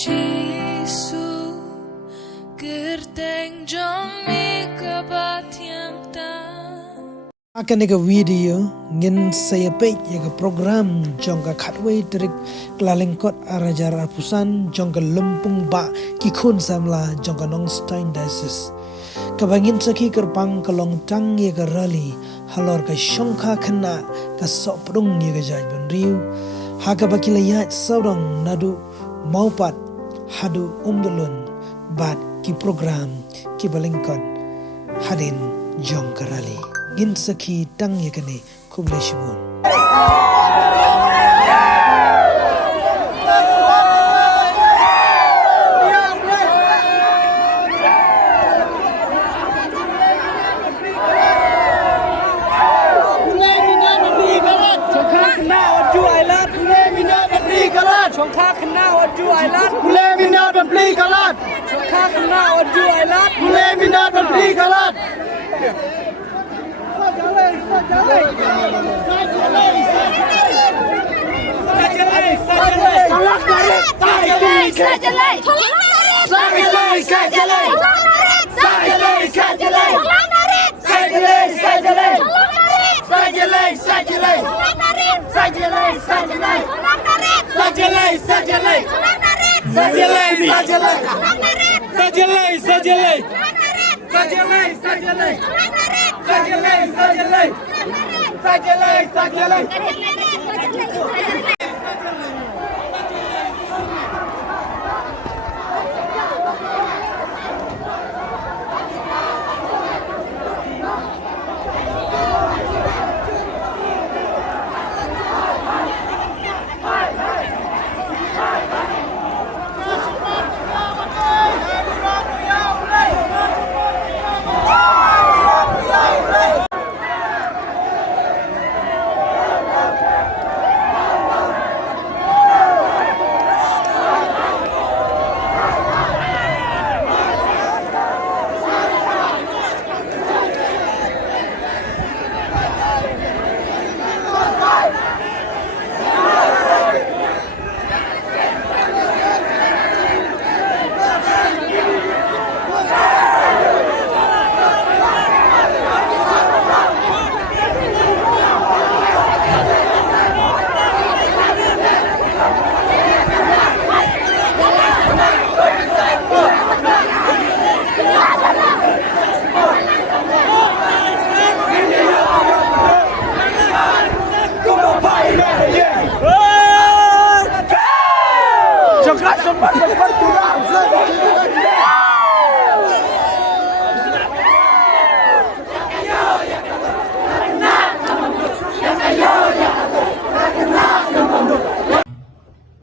Jisu gerteng jong mi kebatiang ta. Akan eka video ngin saya pe ya program jongka khatway trik klalengkot arajar apusan jongka lempung ba kikun samla jongka nongstein diocese kabangin saki kerpang kalong tang ya rali halor ka shongkha khana ka soprung ya jaj benriu haga bakilaya saurang nadu maupat hadu umdulun bat ki program ki balengkot hadin jongka rali gin saki tang yakane kuble shibun Chongkha khna oju ailat Kule minat beli kalat. Chongkha khna oju ailat Kule minat beli kalat. Salak narik Sajalai, sajalai. Sajalai, sajalai. Sajalai, sajalai. Sajalai, sajalai. Sajalai, sajalai. Sajalai, sajalai. Sajalai, sajalai. Sajalai, sajalai. Sajalai, sajalai. Sajalai, sajalai. Sajalai, sajalai. Sajalai, sajalai.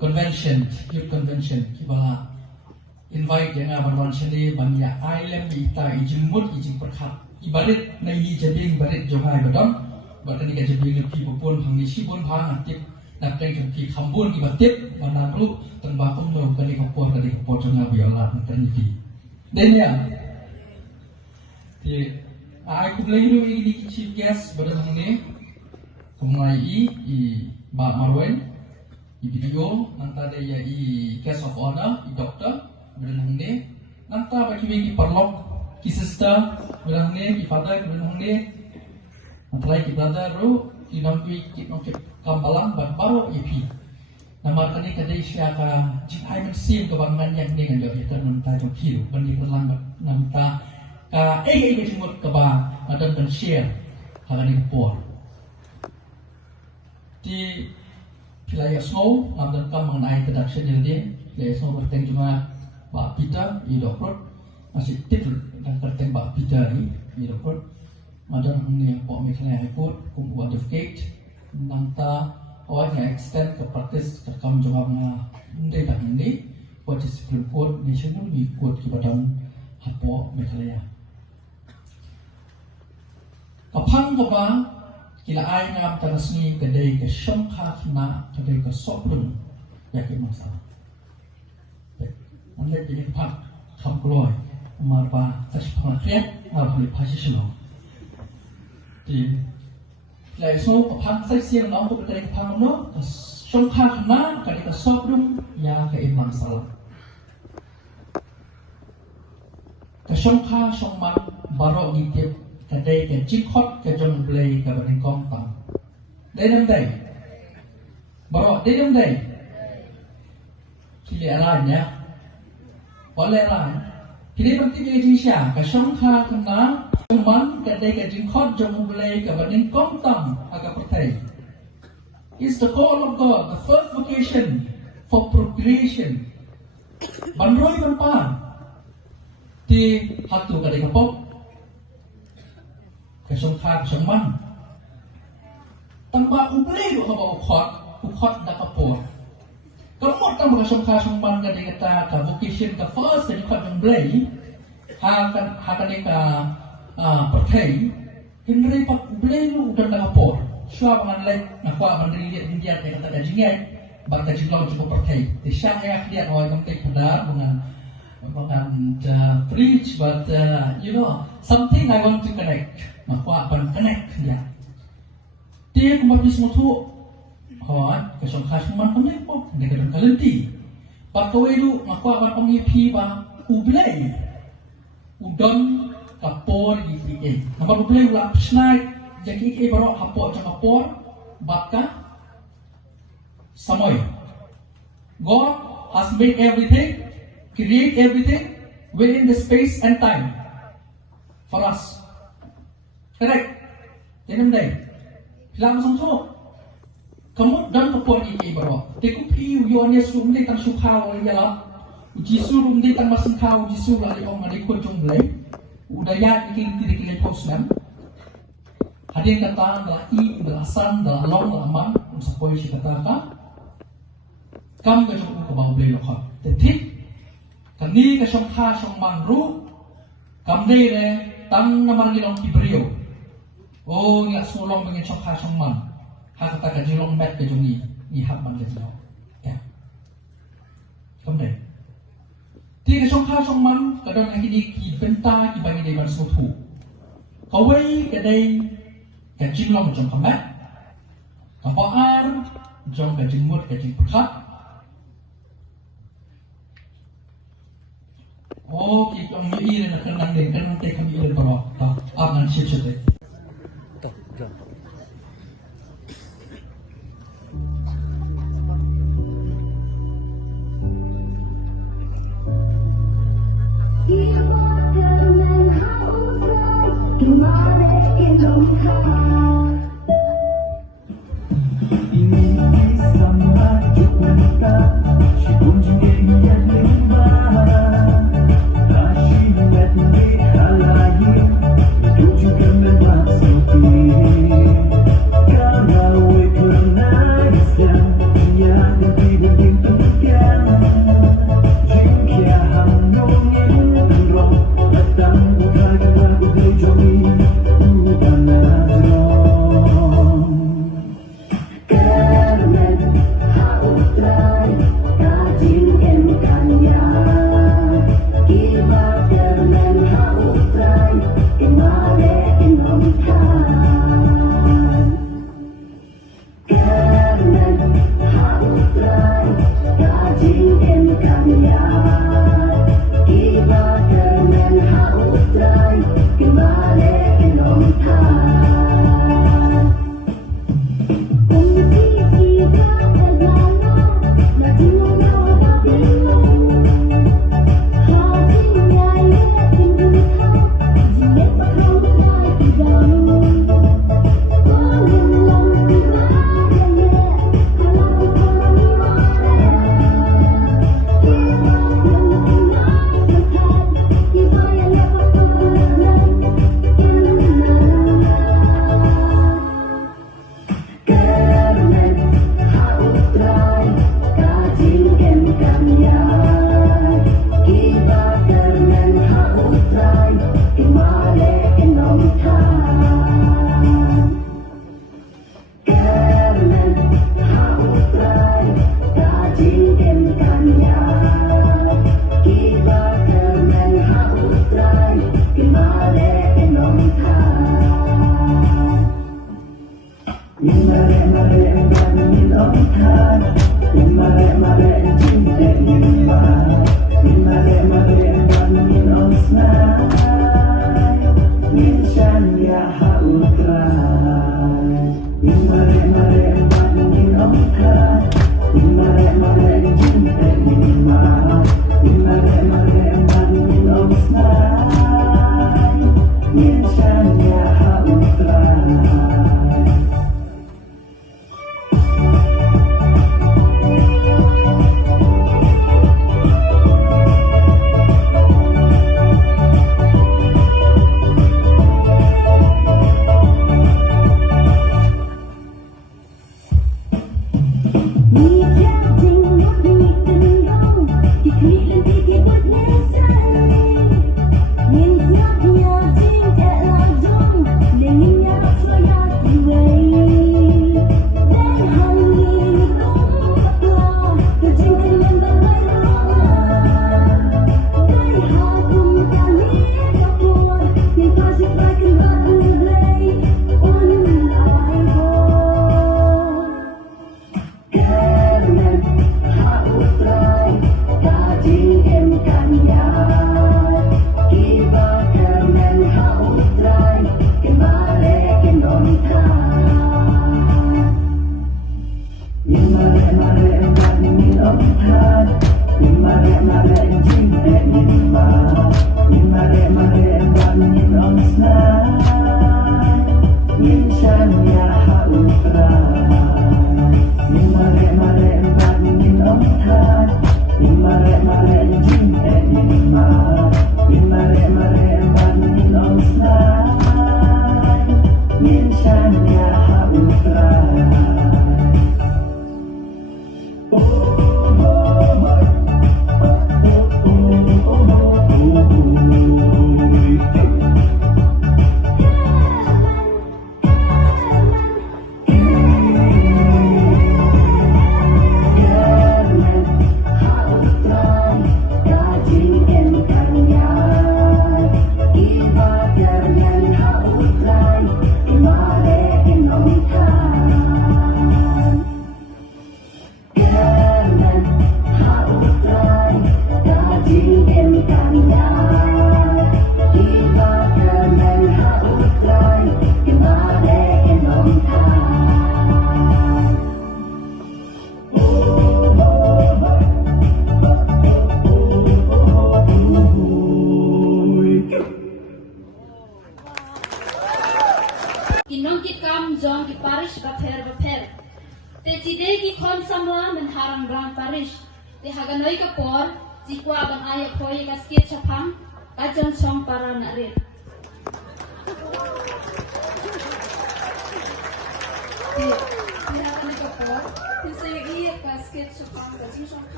Convention, youth convention, kibala invite yang aban shali banya island ita ijimut ijim perkhat ibarit na yi jabing barit johai badam batani ka jabing pi popon phangni sibon phang atip napteng ki khambun ibatip banabru tembakum no kani kopor kani kopor janga biola tani pi denya ti ai kublai ru ini chief guest badamne kumai i ba marwen i video nanta de ya i case of honor i doctor berenang nanta bagi ki perlok ki sister berenang ki father berenang antara ki brother ru ki nampi ki nongke kambalang ban baru ip namar kani kadai sia ka jihai men sim ke bangan yang dengan jo kita nanta jo kiru bani perlang nanta ka ke jimut ke ba adan dan share hagani por di Pilaya Snow, namdan kam mengenai introduction jadi, Pilaya Snow berteng cuma Pak Peter, i dokter masih titel dan berteng Pak Peter i dokter, madan ini Pak Mikhail Haipur, kum buat gate, nanta awalnya extend ke praktis terkam cuma mengenai dah ini, buat disiplin code national di code kibadan Hapo Mikhail. Kapang kaba kila ay ngam tarasni kadai ke shongkha khna kadai ke soprun yakin masalah. Anda jadi pak kam keluar marba terspang kriat marba posisi lo. Di lai so kapang sai siang nong ko kadai kapang no shongkha khna kadai ke soprun ya ke masalah. ke song kha song man barok gitip ke dei ke jikot ke jong blei ke baring kong tang dei nam dei barok dei nam dei kili alanya oleh lain kini penting ke jisha ke song kha kena song man ke dei ke jikot jong blei ke baring kong tang aga pertai is the call of God, the first vocation for procreation. Banroi banpan ti hatu kadai kapok kesong kha kesong man tamba ublei do haba ukhot da kapor kamot tamba kesong kha kesong man kadai kata ka vocation ka first kadai khot jong blei ha kadai ka perthai hinrei pak ublei lu udan da kapor Shua mengalek nakwa mandiri India yang kata dajingnya bangsa jinglau cukup percaya. Di syariah dia orang yang pedar dengan preach, but something I want to connect. Nakwa akan connect dia. Dia kembali semua tu, kesong khasman kami pun dia kadang kalenti. Pakawai lu nakwa akan pengipi bang ublei, udon kapor gitu. Nampak ublei ulah snai. Jadi kita baru hapor macam hapor, baka, samoy. God has made everything, create everything within the space and time for us. Correct? Jangan dai. Film sungguh. Kamu dan hapor kita baru. Tekuk iu yonya surum ni tang sukau lagi lah. Uji surum ni tang masing kau uji surum lagi orang ada ikut jumlah. Udaya iking tidak kalian posnan. Hadir kata adalah i, adalah san, adalah long, adalah man. Unsapoi si kata ka. Kam ka jong ka bau blei lokot. Tetik. Kani ka syong kha syong man ru. Kam nei re tang namar gilong Hebrew. Oh, ngak sulong pengen syong kha syong man. Ha kata ka jilong met ka jong ni hab man ka jilong. Ya. Kam nei. Ti ka syong kha syong man kadang lagi di ki benta ki bagi dei ban sutu. Kawai ka dei kajing long jong kamat, kapar jong kajing mut kajing perkat. Oh, kita mengilir nak kenang deh, kenang teh kami ilir berok, tak, aman siap deh. Mare, mare, and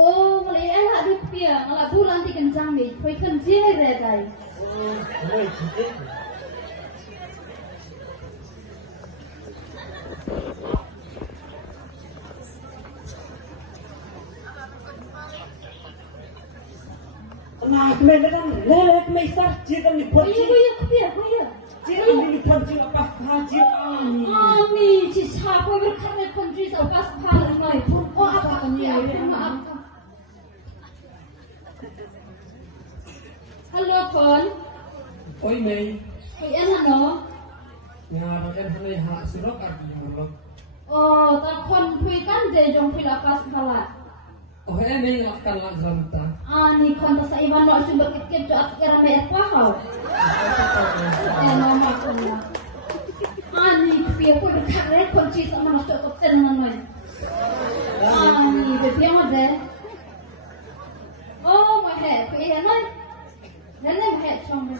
Oh, mulai enak di pia, malah bulan di kencang nih, kue kencing ada day. Nah, kemana kan? Lelak mesah, jika ni pun. Iya, kepia, kepia. Jika ni pun jika pas haji ami. Ami, cisha, kue berkarya country so pas pahal mai. Oh, apa kan ya? Maaf. Halo, Kon. Oi, Mei. Kue enak no? Ngarakan hal hak surok arti murok. Oh, tak kon kue kan je jong kue lapas kala. Oh, Mei akan lazamta. Ani kon tak sa iwan no sumber kekep jo ak kira me pahal. Nama kon. Ani kue kue berkarya country so mana cocok tenan mai. Ani bebi ada. Oh, mahe, kue enak. Nenek mahe chong.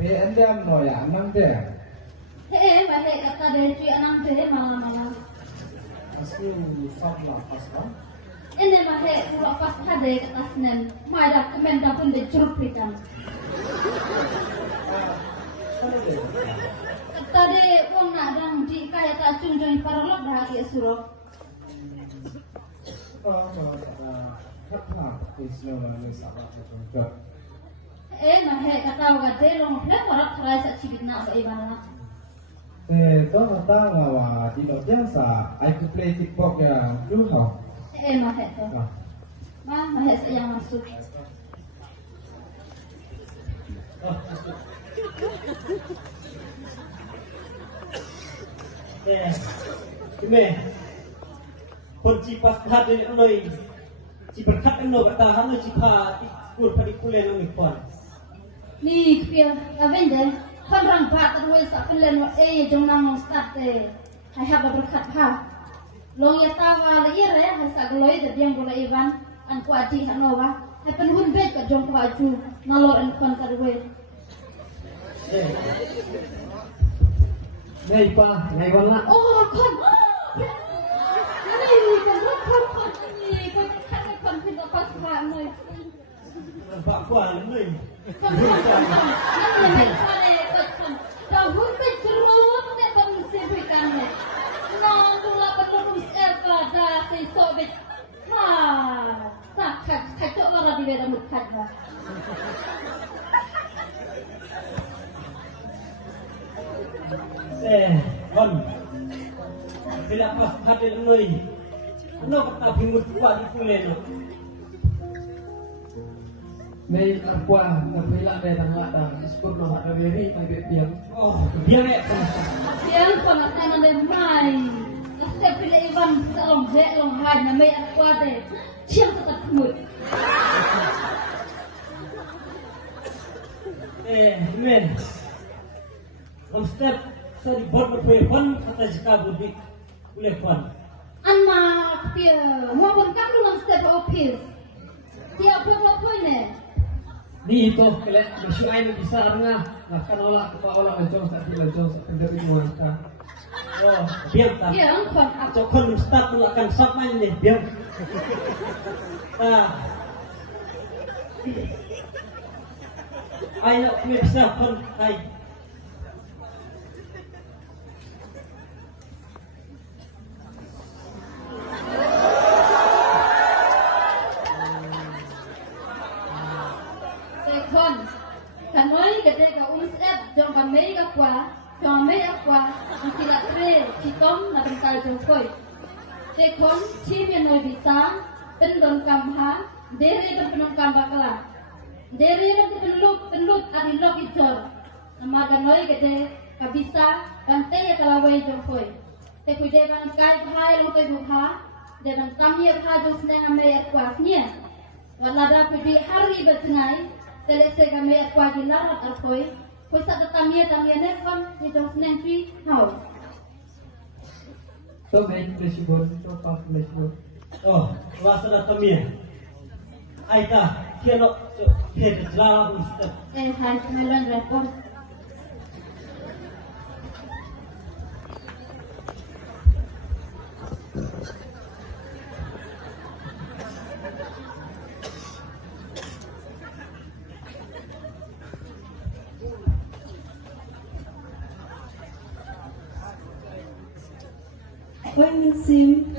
Mei anda no ya, anang deh. Mahe kata dari cuy anang deh malam-malam. Asli sabla pasca. Ini mahe pulau pas kade kata senen. Mai dah kemen dah pun dicuruk pitam. Tadi uang nak dang di kaya tak cung para lok dah dia suruh. Mah kata orang dia long plek orang terai sak cibit nak bagaimana? Có người ta là đi đọc giang xả, ai cứ play TikTok ya, đúng không? Mah tu. Mah saya yang masuk. Kime, kunci pas hadir noi, ci berkat noi kata hanu ci pa kur pada kulen noi pon. Ni kepia avende, orang bat terus apelen wa jong nang start hai haba berkat ha. Long ya tawa le ire hai sa gloi de diam bola ivan an kuati hanova. Hai penhun bet ka jong kuaju nalor an kon kadwe. Này pa, này con lạ. Oh kon. Ni kan kon ni kon kan pin pas ha noi. Nampak kuan noi. Kon nanti mai pare kon. Tahun bet jeruat ne kon sebikan ne. Nong dula perlu serba dah si sobet. Ha, tak tok lara di beda mukad lah. Kon. Bila pas hadir noi, no kata bingut kuat di kulen noi. Này qua, gặp thấy lạ về thằng lạ đằng, Discord nó lạ về đi, mày bị tiếng. Oh, biar ya. Yang konak tangan dan mai. Setiap pilih Ivan salong je long hai na mai kuat deh. Cium tetap kumut. Men. Om step sa di bot berpon kata jika budi boleh pon. Anak dia maupun kamu dalam setiap office. Tiap apa ne? Ni itu, kalau bersyuai ni bisa ngah, nah kan olah kepala olah lencong sakit lencong sakit dari muka. Oh, biar tak. Yang kon Cokon start melakukan sub main ni biar. Ayo kita bisa pon hai. kon. Kanoi gede ka unsep jong kamei ka kwa. Jong mei akwa tidak tre citom na bental jongkoi. Tekon ci menoi bisa pendon kamha dere penongkam bakala. Dere penlut adi lok ijor. Nama kanoi gede ka bisa bante ya kalawai jongkoi. Tekui devan kai bhai lokai bukha devan kamye bha josne amei akwa nia. Walada pidi hari betnai telese kami akwa gilarat alkoi. Koi sa tamia ne kon ni jong sneng pi hau. Tôi mấy flexible, tôi có flexible. Oh, wasana tamia. Aita, kiano phed jala ustad. Hai melon rekon. Oi, Minsim.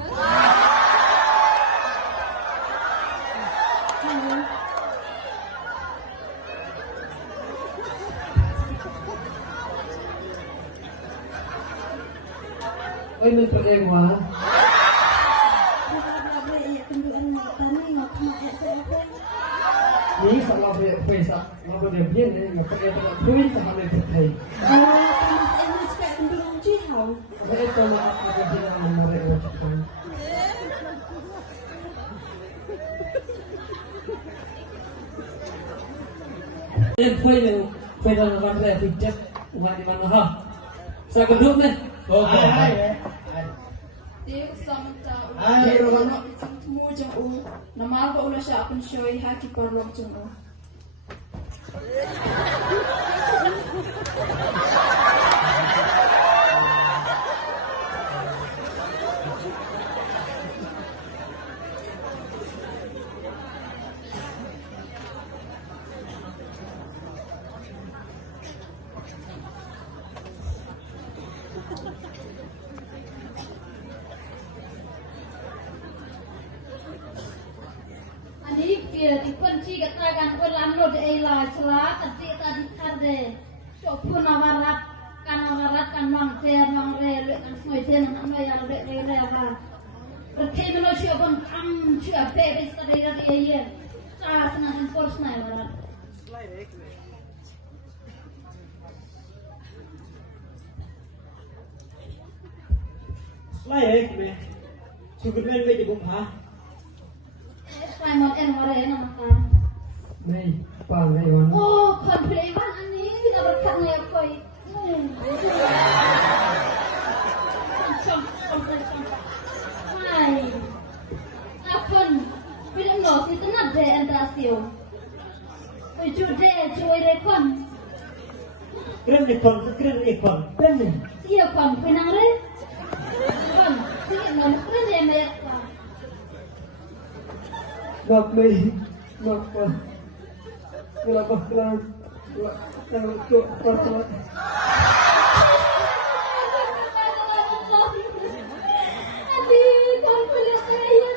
Ôi mình có em quá. Ní sao lo về về sao lo về biết đấy mà các em tự quên sao mình thực thầy. Vậy tôi là cái gì là mình nói rồi chắc chắn. Em quay là làm lại thực chất ngoài mà nó ha. Sao cái nước này? Tiuk samta ulah mu jang u namal ba ulah siya akong shoy haki parlok jang u. kia di kunci katakan ulam lo de ela sela tadi tadi kade cok pun awarat kan mang re kan semua dia nang ya re ba berkeh melo sia bon am sia bebe stadi ya sa senang enforce na warat Slide me. Cukup dengan baik ibu ha. Simon en wara en maka Nei, pal nei wan. oh kon pleiwan ani tidak berkatnya ya koi hai akon bilang no si tenat de entasio jude cuy rekon Keren ikon. Keren. iya kon pinang re kon sini no keren ya mayat pa Mak nei, mak pal. Kenapa kelang? Kalau tu pasal. aduh kon kulit saya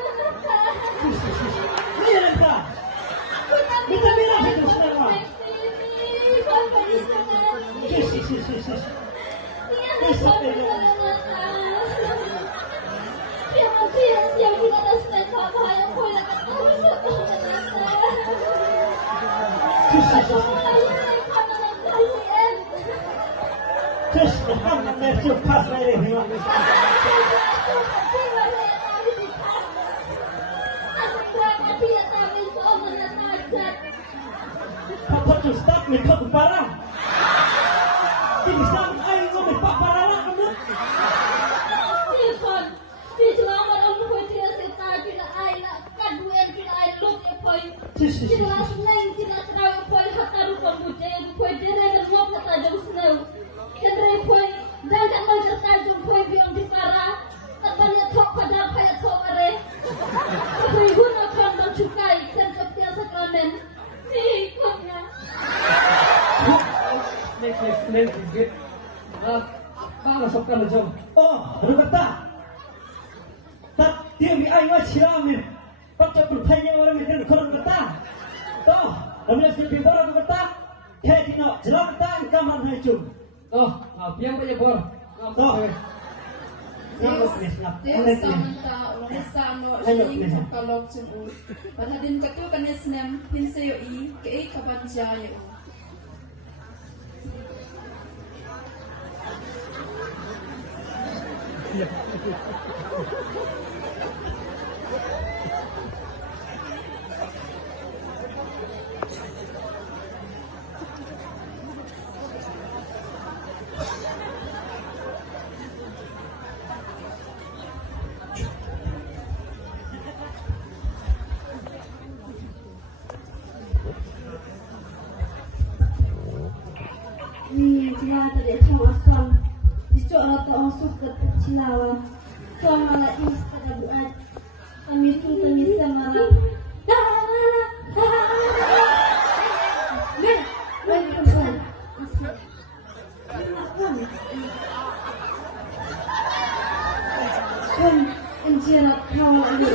Ni renta. Kita bilang itu semua. Si. Terus depan menuju pas lagi. Papa tu start ni kau parah. Ini start air kau ni pak parah lah kamu. Next get. Para sokkan jom. Oh, berkata. Tak dia bi air macam ni. Pacak bertanya orang mikir korang berkata. Toh, namanya lebih orang berkata. Kayak kena jelas tak kamar hajum. Oh, piang ba bor. Toh. Dia samanta ulah samo sing kalok cemu. Padahal katu kanes nem pinsayo I kei kabanjaya. Dia tadi cuma asal dicoba atau masuk ke cilawan. Cuma malah ini sekadar buat kami itu kami sama lah. Kan enjera kau ini.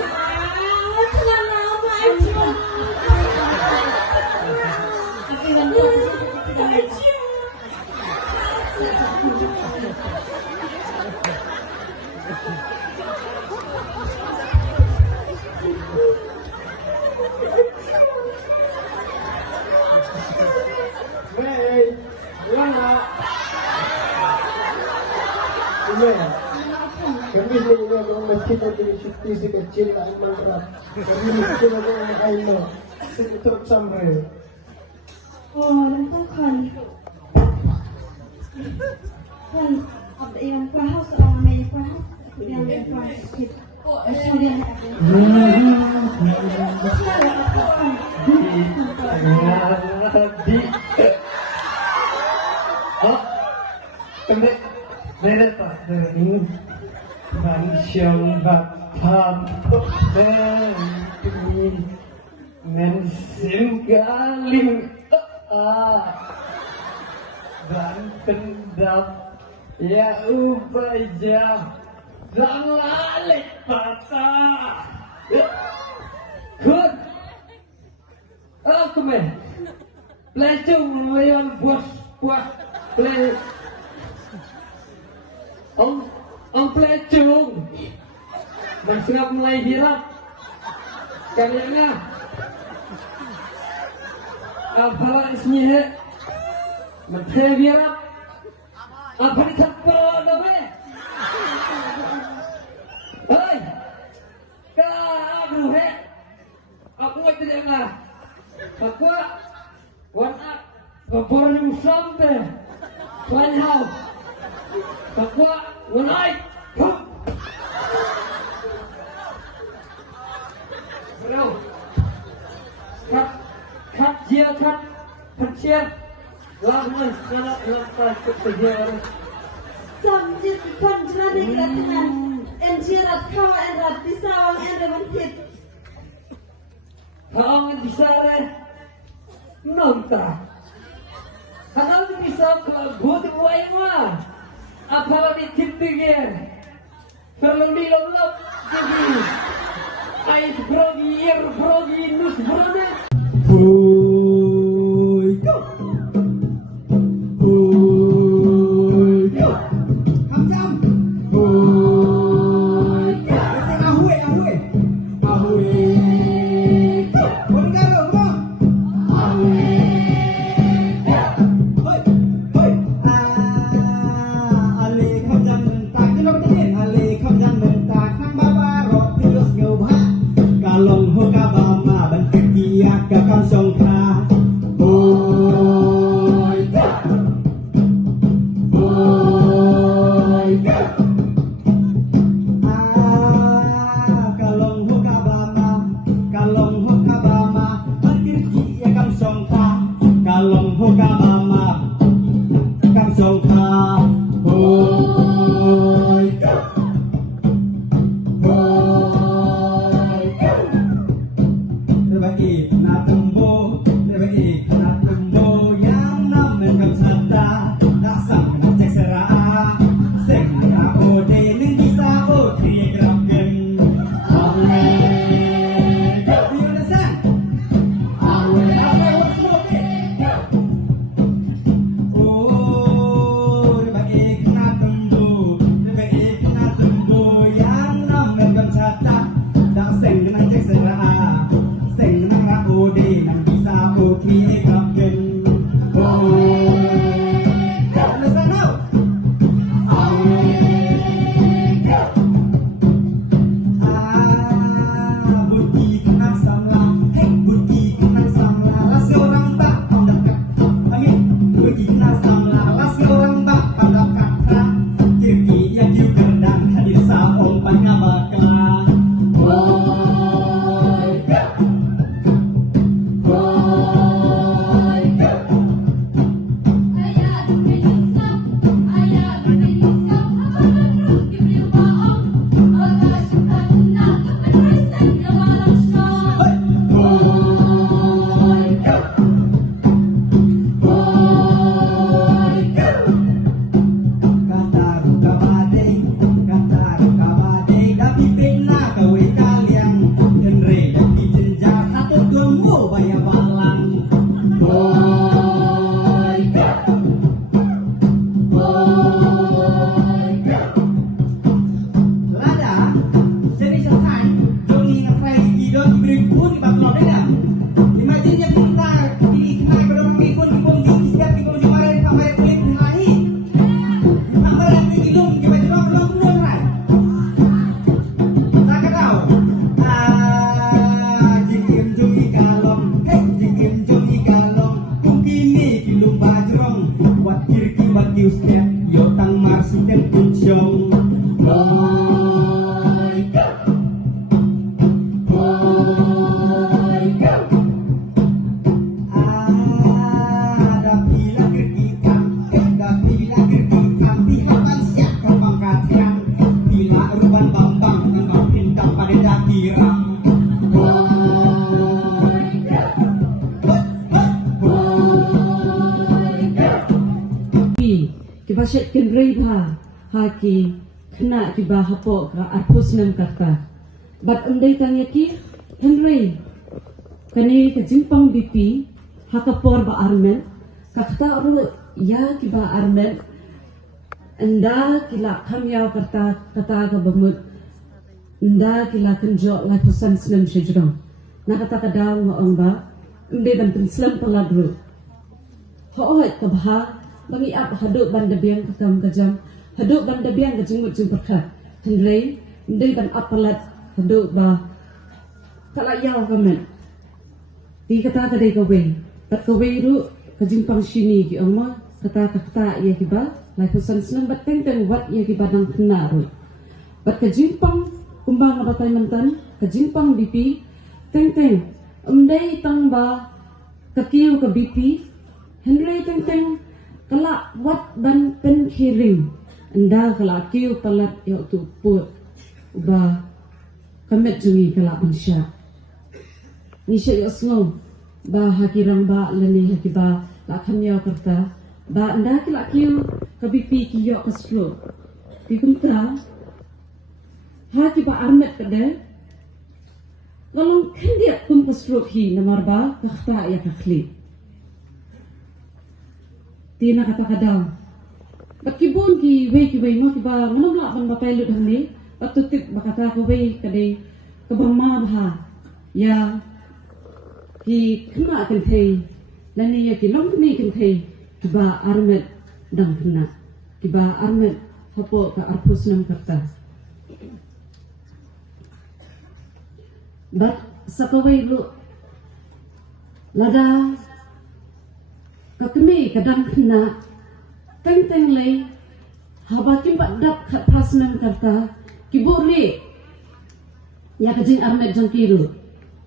Tapi kan Wey, lana. Gimana? Kami sendiri orang masjid ada cuti sekecil tak berat. Kami mesti ada yang kain lo. Itu sampai. oh, tentang kan ada yang paham seorang media paham yang paham Oh, kemudian Di. Oh, kembali. Dari tak dari Mansyong Bapak Ini Mensim Galing Dan kendap Ya ubaja Dan lalik patah Kun kemen. Pelecung lawan buah play. Ông pelecung. Bersiap mulai viral. Kalian apa isnya? Menteri viral. Apa ni kapal apa? Hei, kau he, aku tidak ngah. Aku warna kapal ni sampai. Tuan hau, aku wanai. Bro, cut chia, lawan sangat lepas kesejian. Samjit kon jana di katinan en jirat kau en rat pisawang en reman hit Kau yang bisa nonton. Kalau bisa buat buat mah, apalagi cintinya, perlu dilolok jadi. Ais brogi nus brode. Pasat kenrei ba haki kena di bahapok ka arpus nem kata. Bat undai tanya ki Henry kani kejimpang BP hakapor ba armen kakta ru ya kiba armen anda kila kamyaw kata ka bamut anda kila kenjo lai pesan Islam sejurang na kata kadaw ngoong ba mbe ban Islam paladru hooi kabha bagi ap haduk ban debiang kakam kajam haduk ban debiang kajimut jim perkha hendrei mbe ban apalat haduk ba kala yaw kamen di kata kadai kawe pat kawe ru kajimpang sini ki amma kata ya kiba lai pesan Islam bat teng wat ya kiba dang kena ru bat kajimpang kumbang abatai mantan kajimpang BP teng umdai tang ba kakiu ka BP henry teng kala wat ban pen kiring anda kala kiu palat ya tu put ba kamet jungi kala ansya ni sya oslo ba hakirang ba lani hakiba la kamya karta ba anda kala kiu ka BP kiyo kaslo dikumtra hakiba armet kada Walang kandiat kum kasro hi namar ba kakta ya kakli tina kata kadaw bat kibon ki way mo kiba nganam la ban bapailut hamni patutik bakata ko way kadai kabama bha ya ki khna kan thei nani ya ki long ni kan thei kiba armet dang khna kiba armet hapo ka arpus nam karta bat sakaway lu lada kakmi kadang khna teng lay haba kimba dak khasnam karta kibore ya kajing armet jangkiru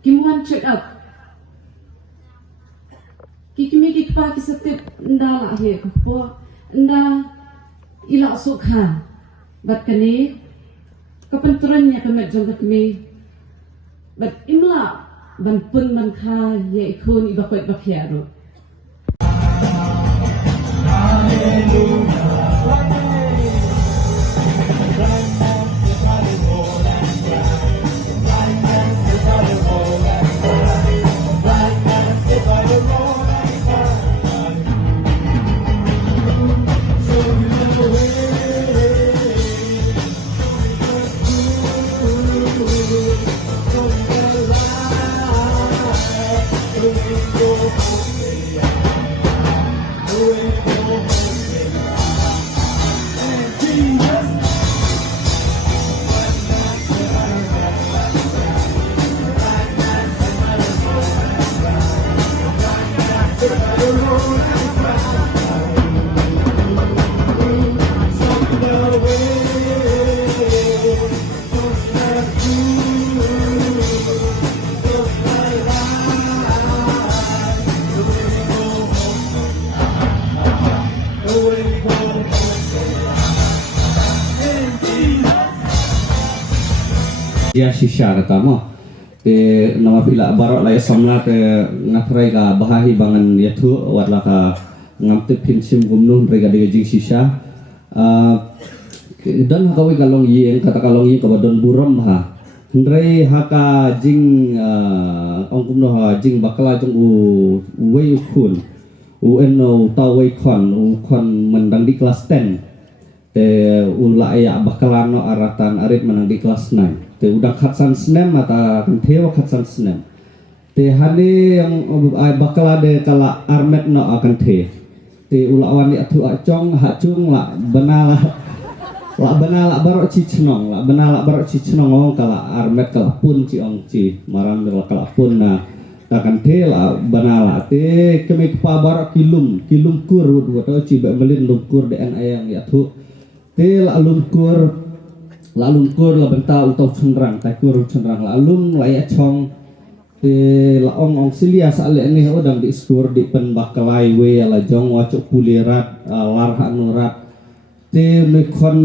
kimuan check up kikimi kikpa kisatip ndala he kapo nda ila sukha bat kani kapenturan ya kamet jang kakmi bat imla ban pun man kha ye ikun ibakwet bakhiaro dia shisha kata mo te nama pila barok la samla te ngaprai ka bahahi bangan yathu watla ka ngamte pinsim gumnu rega de jing shisha dan hakawi kalong yeng kata kalong yeng ka badon buram ha ndrei haka jing ong kumno ha jing bakla jong u wei khun u eno tawai khon mendang di kelas 10 te ula ya bakalano aratan arit menang di kelas 9 te udah khatsan snem mata tewa khatsan snem te hade yang bakal ada kala armet no akan te ulawan ya tu acong hacung la benala barok cicnong la benala barok cicnong kala armet kala pun ci ong ci maran kala pun na akan te la benala te kemi pa barok kilum kur wato ci ba melin lumkur DNA yang ya tu te la lumkur lalu kur la benta utau cenderang takur cenderang lalu layak chong te la ong silia sale ni odang di skur di pen bakalai we la jong wacuk pulirat lar hanurat te ne kon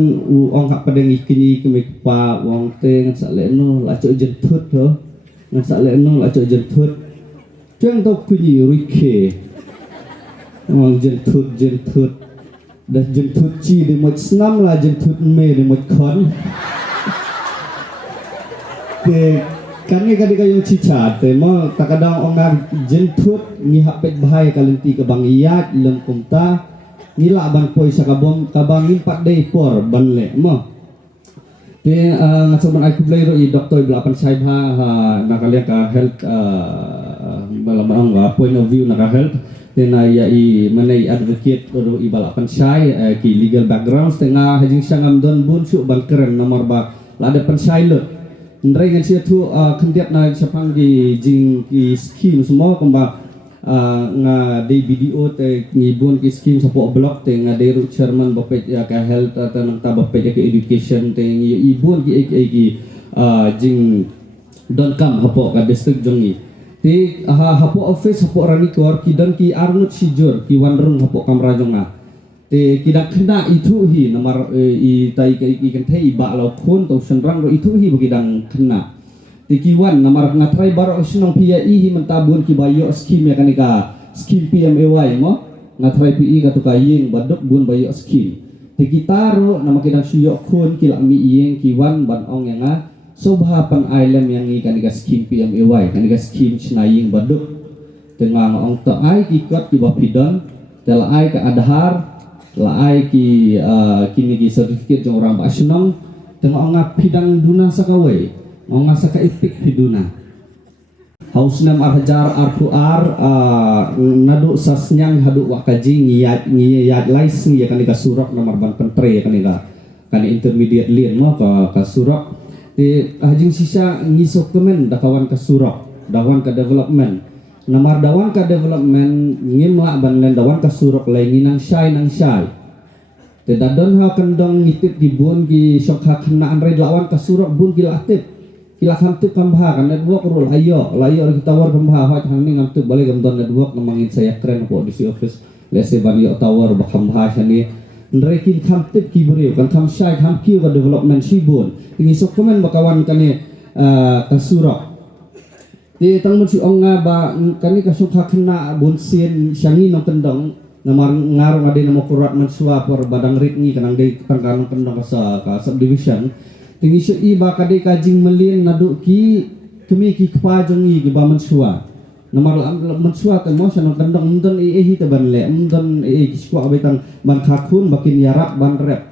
ong hak pedeng ikini kemik pa wong te sale no la cuk jentut lo sale no la cuk jentut jeng tok kunyi rike wong jentut dah jentut ci di mot senam lah jentut me di mot kon te Kani kadi kayo cicat mo takadang ongar jentut ni hapet bahaya kalenti ke bangiyat lem kumta nila bang poi sa kabang impat day por banle mo te ngasaban ay kublay ro i doktor belapan sai ha nakalia ka health malamang point of view naka health te na ya i manai advocate ro i balapan sai ki legal background tengah hajing sangam don bun su ban keren nomor ba lada pensai le ndrai ngan sia tu kendiat na sapang ki jing ki scheme semua kemba nga de video te ngibun ki scheme sapo blog te nga de chairman bapet ya ka health atau nang ta bapet ya ke education te ibun ki jing don kam hapo ka district jongi te hapo office hapo rani kor ki don ki arnut sijur ki wanrung hapo kamra jonga te kidang kena itu hi nomor i tai ke ikan thei ba lo khon to senrang ro itu hi begidang kena te kiwan nomor ngatrai baro sinong pia i hi mentabun ki bayo scheme ya kanika scheme PMAY mo ngatrai pi ka to kayeng badok bun bayo scheme te kitaro nama kidang suyo khon kila mi iyeng kiwan ban ong yang sobha pan island yang i kanika scheme PMAY kanika scheme snaying badok tengah ong to ai kikot ki bapidon tel ai ka adhar laai ki kini ki sertifikat jong orang basunong tengok ngap pidang duna sakawai ngap saka ipik piduna hausnam arhajar arpuar nadu sasnyang hadu wakaji ngiyat laising ya kanika surak nomor ban pentre ya kanika kan intermediate lien mo ka surak ti hajing sisa ngisok kemen dakawan ka surak dawan ka development nomor dawan ka development ngin melak ban len dawan ka surok lain nang syai te dadon ha kendong ngitip di bun ki sok ha kena anre lawan ka surok bun ki latip kila kamtip kambha kan network rule ayo kita war kambha ha hang ning ngamtip balik gamdon network namangin saya keren ko di office lese ban yo tower ba kambha shani ndre kin kamtip ki buri kan kam syai kam ki ka development sibun ngi sok komen bakawan kane ka surok di tangmun si onga ba kani kasukha kena bunsin syangi no kendong namar ngarung ade namo kurat mansua por badang ritni kanang de tangkanong kendong ka subdivision tingi si iba kade kajing melin nadu ki kemi ki kepajongi ki ba mansua namar mansua te mo sanong kendong mundon hi te ban le mundon ki skwa abetang ban khakun bakin yarap ban rep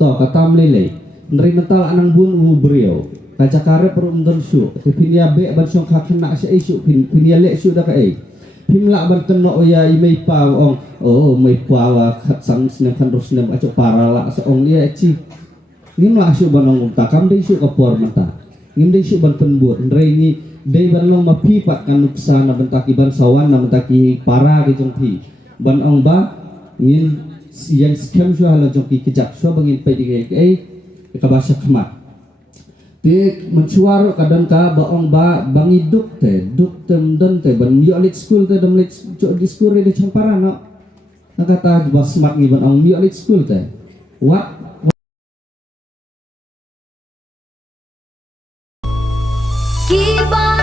to katam lele ndri mental anang bun u brio kaca kare per umdon su pinia be ban song khakna se isu pinia le su da kai pimla ban keno ya imei pa ong mei pa wa sang snem kan ros snem aco parala se ong dia ci nim la su ban ong takam dei su ka por mata nim dei su ban penbuat ndrei ni dei ban long mapi pat kan nuksana bentaki ban sawan na bentaki para ki jong pi ban ong ba ngin yang scam su hala jong ki kejak so bangin pe di ka bahasa khmat te mencuar kadang ka baong ba bangi duk tem don te ban yo lit school te dom lit di school de champara no nakata ba smart ni ban ong yo lit school te what Kiba